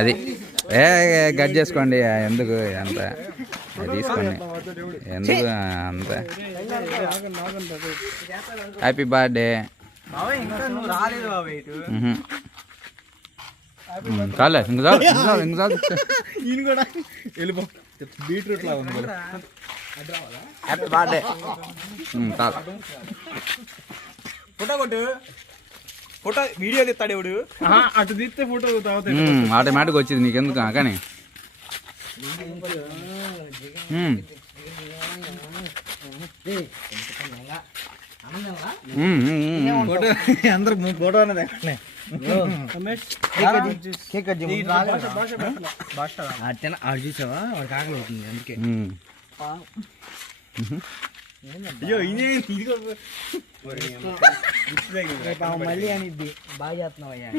అది గట్ చేసుకోండి, ఎందుకు అంత తీసుకోండి, ఎందుకు అంత. Happy birthday. కాలే ఇంకా బీట్రూట్ లాగా ఉంది. Happy birthday. ఫోటో కొట్టు, ఫోటో వీడియో తీస్తాడు ఎవడు, అటు తీస్తే ఫోటో ఆటోమేటిక్ వచ్చింది నీకెందుకు కానీ. ఫోటో అందరు ఫోటో అన్నది చూసావా వాడికి ఆకలి అవుతుంది అందుకే. అయ్యో మళ్ళీ అనిద్ది బాగా చేస్తున్నావయ్యా.